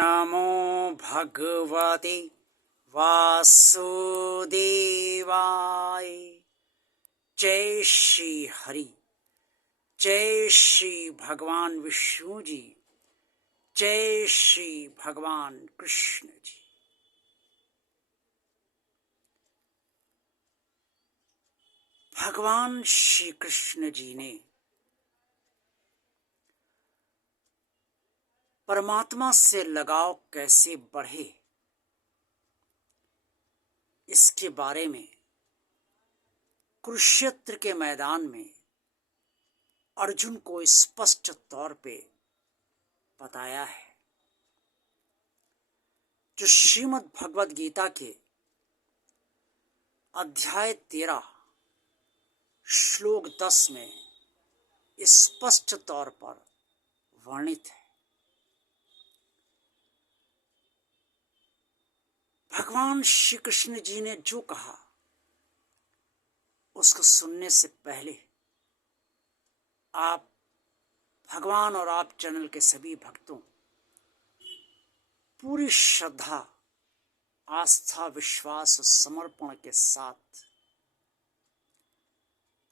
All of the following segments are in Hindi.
नमो भगवते वासुदेवाय। जय श्री हरि, जय श्री भगवान विष्णु जी, जय श्री भगवान कृष्ण जी। भगवान श्री कृष्ण जी ने परमात्मा से लगाव कैसे बढ़े, इसके बारे में कुरुक्षेत्र के मैदान में अर्जुन को स्पष्ट तौर पे बताया है। जो श्रीमद् भगवद गीता के अध्याय 13 श्लोक 10 में स्पष्ट तौर पर वर्णित है। भगवान श्री कृष्ण जी ने जो कहा उसको सुनने से पहले आप भगवान और आप चैनल के सभी भक्तों पूरी श्रद्धा, आस्था, विश्वास और समर्पण के साथ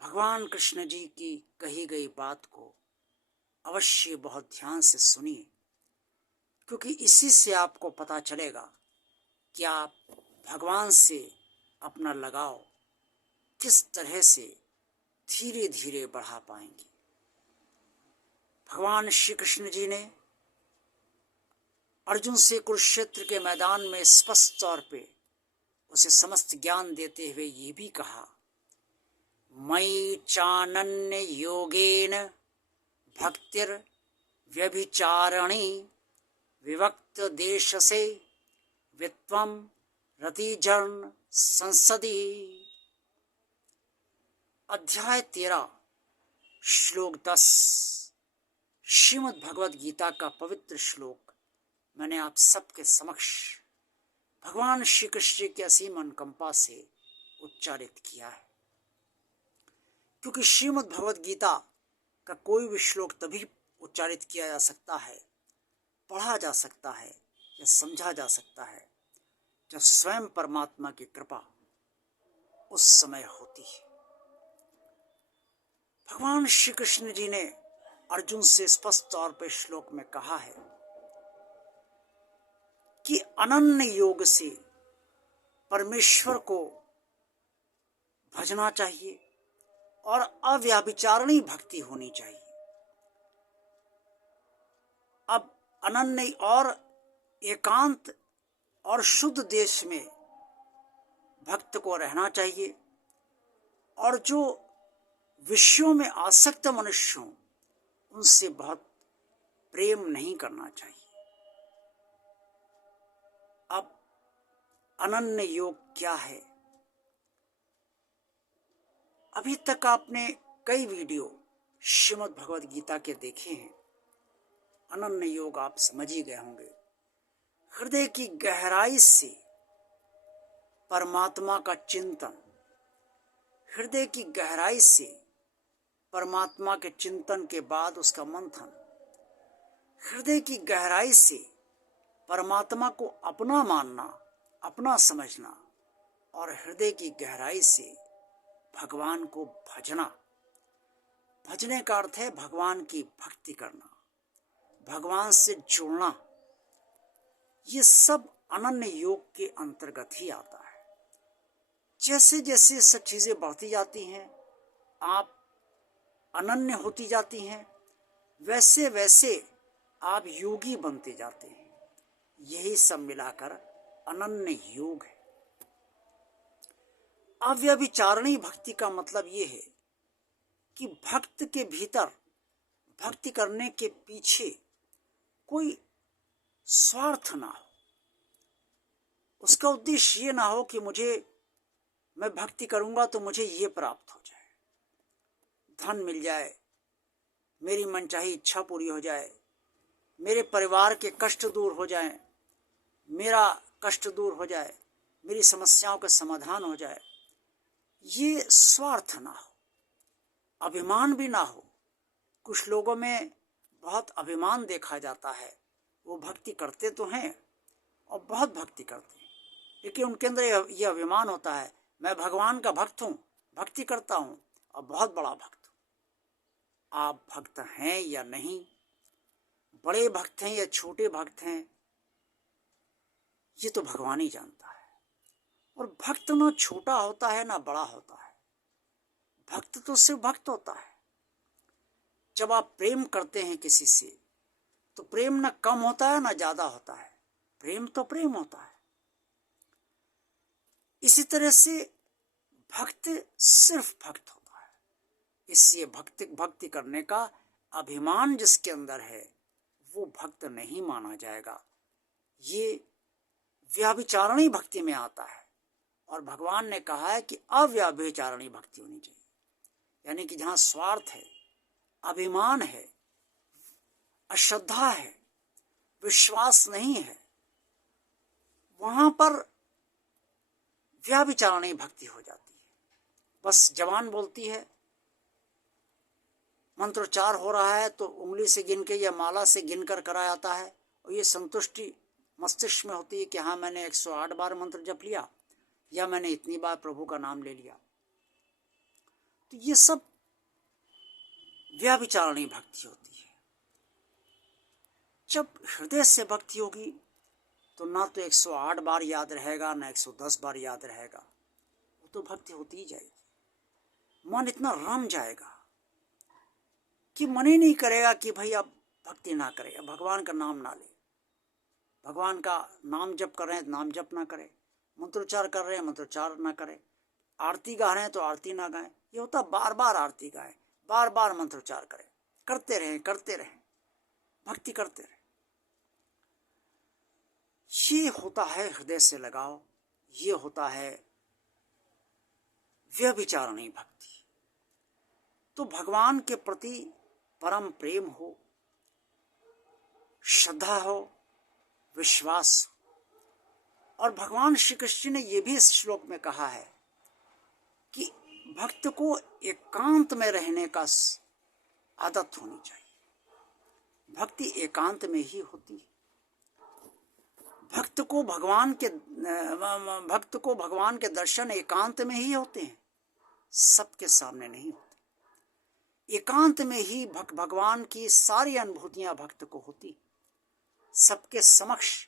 भगवान कृष्ण जी की कही गई बात को अवश्य बहुत ध्यान से सुनिए, क्योंकि इसी से आपको पता चलेगा कि आप भगवान से अपना लगाव किस तरह से धीरे धीरे बढ़ा पाएंगे। भगवान श्री कृष्ण जी ने अर्जुन से कुरुक्षेत्र के मैदान में स्पष्ट तौर पे उसे समस्त ज्ञान देते हुए ये भी कहा, मयि चानन्य योगेन भक्तिर व्यभिचारिणी विवक्त देश से वित्वम रतिजन संसदी। अध्याय 13 श्लोक 10 श्रीमद् भगवद गीता का पवित्र श्लोक मैंने आप सबके समक्ष भगवान श्री कृष्ण की असीम अनुकंपा से उच्चारित किया है, क्योंकि श्रीमद् भगवद गीता का कोई भी श्लोक तभी उच्चारित किया जा सकता है, पढ़ा जा सकता है या समझा जा सकता है जब स्वयं परमात्मा की कृपा उस समय होती है। भगवान श्री कृष्ण जी ने अर्जुन से स्पष्ट तौर पर श्लोक में कहा है कि अनन्य योग से परमेश्वर को भजना चाहिए और अव्याभिचारिणी भक्ति होनी चाहिए। अब अनन्य और एकांत और शुद्ध देश में भक्त को रहना चाहिए, और जो विषयों में आसक्त मनुष्य हों उनसे बहुत प्रेम नहीं करना चाहिए। अब अनन्य योग क्या है? अभी तक आपने कई वीडियो श्रीमद् भगवद गीता के देखे हैं। अनन्य योग आप समझ ही गए होंगे। हृदय की गहराई से परमात्मा का चिंतन, हृदय की गहराई से परमात्मा के चिंतन के बाद उसका मंथन, हृदय की गहराई से परमात्मा को अपना मानना, अपना समझना, और हृदय की गहराई से भगवान को भजना। भजने का अर्थ है भगवान की भक्ति करना, भगवान से जुड़ना। ये सब अनन्य योग के अंतर्गत ही आता है। जैसे जैसे सब चीजें बढ़ती जाती हैं, आप अनन्य होती जाती हैं, वैसे वैसे आप योगी बनते जाते हैं। यही सब मिलाकर अनन्य योग है। अव्यभिचारिणी भक्ति का मतलब ये है कि भक्त के भीतर, भक्ति करने के पीछे कोई स्वार्थ ना हो। उसका उद्देश्य ये ना हो कि मैं भक्ति करूंगा तो मुझे ये प्राप्त हो जाए, धन मिल जाए, मेरी मनचाही इच्छा पूरी हो जाए, मेरे परिवार के कष्ट दूर हो जाएं, मेरा कष्ट दूर हो जाए, मेरी समस्याओं का समाधान हो जाए। ये स्वार्थ ना हो, अभिमान भी ना हो। कुछ लोगों में बहुत अभिमान देखा जाता है, वो भक्ति करते तो हैं और बहुत भक्ति करते हैं, लेकिन उनके अंदर यह अभिमान होता है, मैं भगवान का भक्त हूँ, भक्ति करता हूँ और बहुत बड़ा भक्त हूँ। आप भक्त हैं या नहीं, बड़े भक्त हैं या छोटे भक्त हैं, ये तो भगवान ही जानता है। और भक्त ना छोटा होता है ना बड़ा होता है, भक्त तो सिर्फ भक्त होता है। जब आप प्रेम करते हैं किसी से तो प्रेम ना कम होता है ना ज्यादा होता है, प्रेम तो प्रेम होता है। इसी तरह से भक्त सिर्फ भक्त होता है। इसलिए भक्ति करने का अभिमान जिसके अंदर है वो भक्त नहीं माना जाएगा। ये व्याभिचारणी भक्ति में आता है और भगवान ने कहा है कि अव्याभिचारणी भक्ति होनी चाहिए, यानी कि जहां स्वार्थ है, अभिमान है, अश्रद्धा है, विश्वास नहीं है, वहां पर व्याभिचारणी भक्ति हो जाती है। बस जबान बोलती है, मंत्रोच्चार हो रहा है तो उंगली से गिन के या माला से गिनकर करा जाता है और ये संतुष्टि मस्तिष्क में होती है कि हाँ मैंने 108 बार मंत्र जप लिया या मैंने इतनी बार प्रभु का नाम ले लिया। तो ये सब व्याभिचारणी भक्ति होती है। जब हृदय से भक्ति होगी तो ना तो 108 बार याद रहेगा ना 110 बार याद रहेगा, वो तो भक्ति होती ही जाएगी। मन इतना रम जाएगा कि मन ही नहीं करेगा कि भाई अब भक्ति ना करे, अब भगवान का नाम ना ले, भगवान का नाम जप कर रहे हैं तो नाम जप ना करे, मंत्रोच्चार कर रहे हैं मंत्रोच्चार ना करे, आरती गा रहे हैं तो आरती ना गाएं। ये होता बार बार आरती गाएं, बार बार मंत्रोच्चार करें, करते रहें भक्ति करते रहें। ये होता है हृदय से लगाव, ये होता है व्यभिचारणी भक्ति। तो भगवान के प्रति परम प्रेम हो, श्रद्धा हो, विश्वास हो। और भगवान श्री कृष्ण ने यह भी इस श्लोक में कहा है कि भक्त को एकांत में रहने का आदत होनी चाहिए। भक्ति एकांत में ही होती है। भक्त को भगवान के दर्शन एकांत में ही होते हैं, सबके सामने नहीं होते। एकांत में ही भगवान की सारी अनुभूतियां भक्त को होती, सबके समक्ष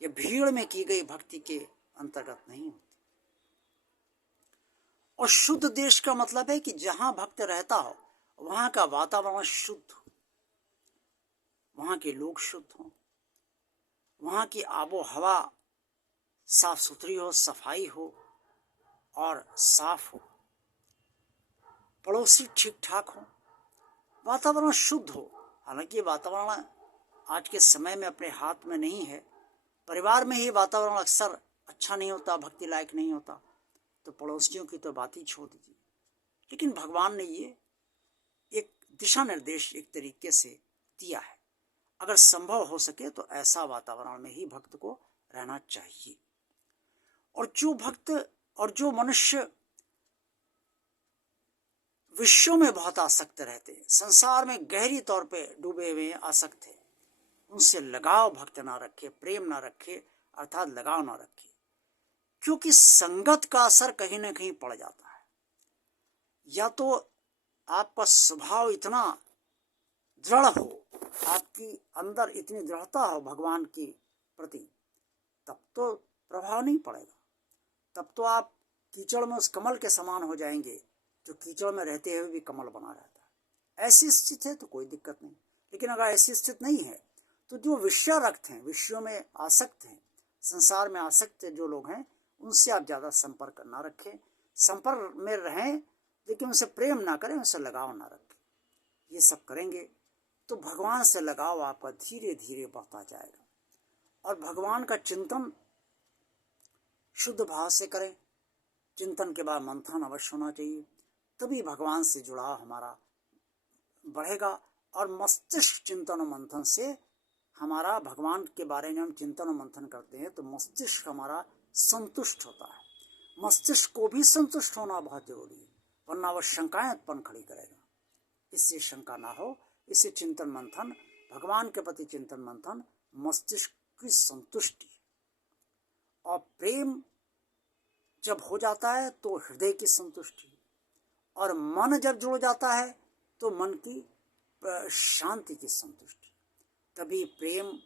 या भीड़ में की गई भक्ति के अंतर्गत नहीं होती। और शुद्ध देश का मतलब है कि जहां भक्त रहता हो वहां का वातावरण शुद्ध हो, वहां के लोग शुद्ध हों, वहां की आबो हवा साफ सुथरी हो, सफाई हो और साफ हो, पड़ोसी ठीक ठाक हो, वातावरण शुद्ध हो। हालांकि वातावरण आज के समय में अपने हाथ में नहीं है, परिवार में ही वातावरण अक्सर अच्छा नहीं होता, भक्ति लायक नहीं होता, तो पड़ोसियों की तो बात ही छोड़ दीजिए। लेकिन भगवान ने ये एक दिशा निर्देश एक तरीके से दिया है, अगर संभव हो सके तो ऐसा वातावरण में ही भक्त को रहना चाहिए। और जो भक्त और जो मनुष्य विषयों में बहुत आसक्त रहते, संसार में गहरी तौर पे डूबे हुए आसक्त है, उनसे लगाव भक्त ना रखे, प्रेम ना रखे, अर्थात लगाव ना रखे, क्योंकि संगत का असर कहीं ना कहीं पड़ जाता है। या तो आपका स्वभाव इतना दृढ़ हो, आपकी अंदर इतनी दृढ़ता हो भगवान के प्रति, तब तो प्रभाव नहीं पड़ेगा, तब तो आप कीचड़ में उस कमल के समान हो जाएंगे जो कीचड़ में रहते हुए भी कमल बना रहता है। ऐसी स्थिति है तो कोई दिक्कत नहीं। लेकिन अगर ऐसी स्थिति नहीं है तो जो विषयारक्त हैं, विषयों में आसक्त हैं, संसार में आसक्त जो लोग हैं, उनसे आप ज़्यादा संपर्क ना रखें, संपर्क में रहें लेकिन उनसे प्रेम ना करें, उनसे लगाव ना रखें। ये सब करेंगे तो भगवान से लगाव आपका धीरे धीरे बढ़ता जाएगा। और भगवान का चिंतन शुद्ध भाव से करें, चिंतन के बाद मंथन अवश्य होना चाहिए, तभी भगवान से जुड़ाव हमारा बढ़ेगा। और मस्तिष्क चिंतन और मंथन से हमारा, भगवान के बारे में हम चिंतन और मंथन करते हैं तो मस्तिष्क हमारा संतुष्ट होता है। मस्तिष्क को भी संतुष्ट होना बहुत जरूरी है, वरना वह शंकाएं उत्पन्न खड़ी करेगा। इससे शंका ना हो, इससे चिंतन मंथन, भगवान के प्रति चिंतन मंथन मस्तिष्क की संतुष्टि, और प्रेम जब हो जाता है तो हृदय की संतुष्टि, और मन जब जुड़ जाता है तो मन की शांति की संतुष्टि। तभी प्रेम,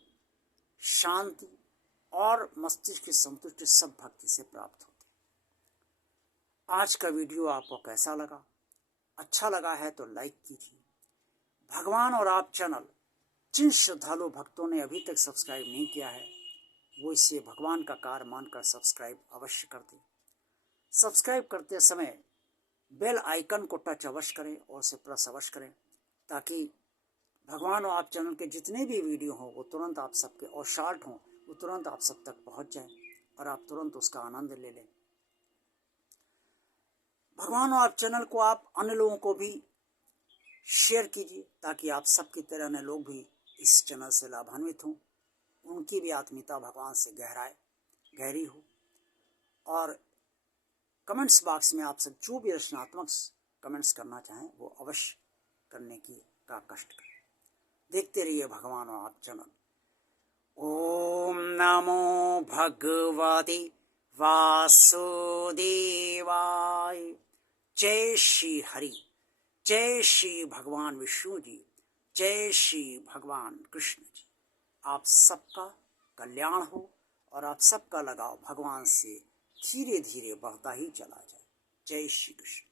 शांति और मस्तिष्क की संतुष्टि सब भक्ति से प्राप्त होती है। आज का वीडियो आपको कैसा लगा? अच्छा लगा है तो लाइक कीजिए। भगवान और आप चैनल जिन श्रद्धालु भक्तों ने अभी तक सब्सक्राइब नहीं किया है वो इसे भगवान का कार्य मानकर सब्सक्राइब अवश्य कर दें। सब्सक्राइब करते समय बेल आइकन को टच अवश्य करें और उसे प्रेस अवश्य करें, ताकि भगवान और आप चैनल के जितने भी वीडियो हों वो तुरंत आप सबके, और शॉर्ट हों वो तुरंत आप सब तक पहुंच जाए और आप तुरंत उसका आनंद ले लें। भगवान और आप चैनल को आप अन्य लोगों को भी शेयर कीजिए, ताकि आप सबकी तरह अन्य लोग भी इस चैनल से लाभान्वित हों, उनकी भी आत्मीयता भगवान से गहरी हो। और कमेंट्स बॉक्स में आप सब जो भी रचनात्मक कमेंट्स करना चाहें वो अवश्य करने का कष्ट करें। देखते रहिए भगवान और आप चैनल। ओम नमो भगवते वासुदेवाय। जय श्री हरि, जय श्री भगवान विष्णु जी, जय श्री भगवान कृष्ण जी। आप सबका कल्याण हो और आप सबका लगाव भगवान से धीरे धीरे बढ़ता ही चला जाए। जय श्री कृष्ण।